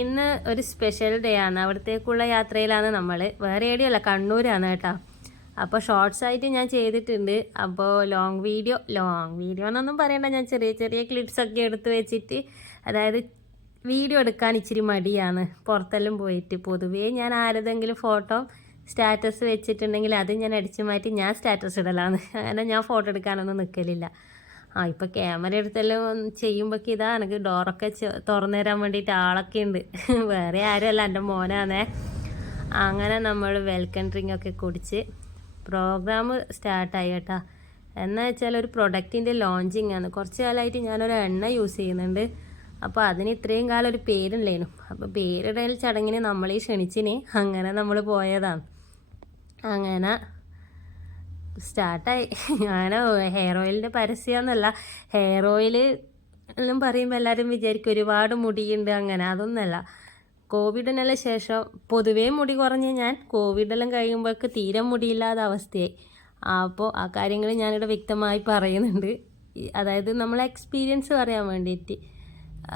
ഇന്ന് ഒരു special day ആണ്. അവിടത്തേക്കുള്ള യാത്രയിലാണ് നമ്മൾ. വേറെ എവിടെയല്ല, കണ്ണൂരാണ് കേട്ടോ. അപ്പോൾ ഷോർട്സ് ആയിട്ട് ഞാൻ ചെയ്തിട്ടുണ്ട്. അപ്പോൾ ലോങ് വീഡിയോ എന്നൊന്നും പറയണ്ട, ഞാൻ ചെറിയ ചെറിയ ക്ലിപ്സൊക്കെ എടുത്ത് വെച്ചിട്ട്, അതായത് വീഡിയോ എടുക്കാൻ ഇച്ചിരി മടിയാണ് പുറത്തെല്ലാം പോയിട്ട്. പൊതുവേ ഞാൻ ആരതെങ്കിലും ഫോട്ടോ സ്റ്റാറ്റസ് വെച്ചിട്ടുണ്ടെങ്കിൽ അത് ഞാൻ അടിച്ചു മാറ്റി ഞാൻ സ്റ്റാറ്റസ് ഇടലാണ്. അങ്ങനെ ഞാൻ ഫോട്ടോ എടുക്കാനൊന്നും നിൽക്കലില്ല. ഇപ്പോൾ ക്യാമറ എടുത്തെല്ലാം ചെയ്യുമ്പോഴേക്ക് ഇതാ എനിക്ക് ഡോറൊക്കെ തുറന്നു തരാൻ വേണ്ടിയിട്ട് ആളൊക്കെ ഉണ്ട്. വേറെ ആരുമല്ല, എൻ്റെ മോനാണേ. അങ്ങനെ നമ്മൾ വെൽക്കം ഡ്രിങ്ക് ഒക്കെ കുടിച്ച് പ്രോഗ്രാം സ്റ്റാർട്ടായി കേട്ടോ. എന്ന് വെച്ചാൽ ഒരു പ്രൊഡക്റ്റിൻ്റെ ലോഞ്ചിങ് ആണ്. കുറച്ച് കാലമായിട്ട് ഞാനൊരു എണ്ണ യൂസ് ചെയ്യുന്നുണ്ട്. അപ്പോൾ അതിന് ഇത്രയും കാലം ഒരു പേരില്ലേനു. അപ്പോൾ പേരിടൽ ചടങ്ങിന് നമ്മളീ ക്ഷണിച്ചിന്. അങ്ങനെ നമ്മൾ പോയതാണ്. അങ്ങനെ സ്റ്റാർട്ടായി. അങ്ങനെ ഹെയർ ഓയിലിൻ്റെ പരസ്യമൊന്നുമല്ല. ഹെയർ ഓയിൽ എല്ലാം പറയുമ്പോൾ എല്ലാവരും വിചാരിക്കും ഒരുപാട് മുടിയുണ്ട്, അങ്ങനെ അതൊന്നുമല്ല. കോവിഡിനെല്ലാം ശേഷം പൊതുവേ മുടി കുറഞ്ഞ് ഞാൻ കോവിഡെല്ലാം കഴിയുമ്പോഴേക്ക് തീരെ മുടിയില്ലാത്ത അവസ്ഥയായി. അപ്പോൾ ആ കാര്യങ്ങൾ ഞാനിവിടെ വ്യക്തമായി പറയുന്നുണ്ട്. അതായത് നമ്മളെ എക്സ്പീരിയൻസ് പറയാൻ വേണ്ടിയിട്ട്.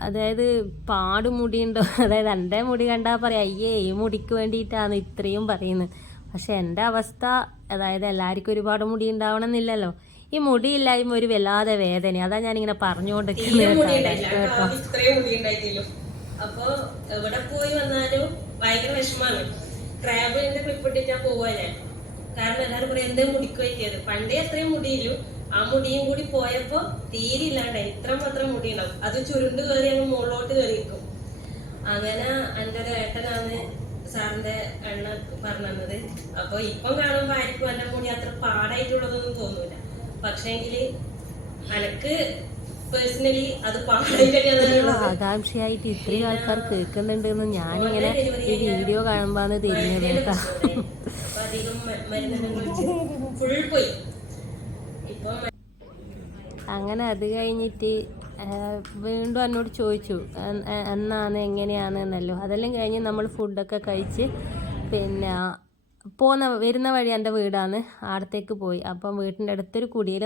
അതായത് പാട് മുടിയുണ്ടോ, അതായത് എൻ്റെ മുടി കണ്ടാൽ പറയാം അയ്യേ ഈ മുടിക്ക് വേണ്ടിയിട്ടാണ് ഇത്രയും പറയുന്നത്. പക്ഷെ എൻ്റെ അവസ്ഥ, അതായത് എല്ലാവർക്കും ഒരുപാട് മുടി ഉണ്ടാവണമെന്നില്ലല്ലോ. ഈ മുടിയില്ലായ്മ ഒരു വല്ലാതെ വേദന. അതാ ഞാനിങ്ങനെ പറഞ്ഞുകൊണ്ടിരിക്കുന്നത്. അപ്പൊ എവിടെ പോയി വന്നാലും ഭയങ്കര വിഷമാണ്. ക്രാബിന്റെ ക്ലിപ്പിട്ടിട്ടാ പോവാ ഞാൻ. കാരണം എല്ലാവരും പറയും എന്തേ മുടിക്ക് പറ്റിയത്. പണ്ടേ അത്രയും മുടിയില്ലു, ആ മുടിയും കൂടി പോയപ്പോ തീരില്ലാണ്ട് ഇത്ര മാത്രം മുടി ഉണ്ടാവും. അത് ചുരുണ്ട് കയറി അങ്ങ് മുകളിലോട്ട് കയറിയിരിക്കും. അങ്ങനെ എൻ്റെ ഒരു ഏട്ടനാണ് സാറിന്റെ എണ്ണ പറഞ്ഞത്. അപ്പൊ ഇപ്പം കാണുമ്പോ ആയിരിക്കും എന്റെ മുടി അത്ര പാടായിട്ടുള്ളതൊന്നും തോന്നൂല. പക്ഷേങ്കില് എനക്ക് പേഴ്സണലി അത് ആകാംക്ഷയായിട്ട് ഇത്രയും ആൾക്കാർ കേൾക്കുന്നുണ്ടെന്ന് ഞാനിങ്ങനെ ഈ വീഡിയോ കാണുമ്പോന്ന് തിരിഞ്ഞത് കേട്ടോ. അങ്ങനെ അത് കഴിഞ്ഞിട്ട് വീണ്ടും എന്നോട് ചോദിച്ചു എന്നാണ് എങ്ങനെയാണ് എന്നല്ലോ. അതെല്ലാം കഴിഞ്ഞ് നമ്മൾ ഫുഡൊക്കെ കഴിച്ച് പിന്നെ വരുന്ന വഴി എൻ്റെ വീടാണ്, അവിടത്തേക്ക് പോയി. അപ്പം വീട്ടിൻ്റെ അടുത്തൊരു കുടിയിൽ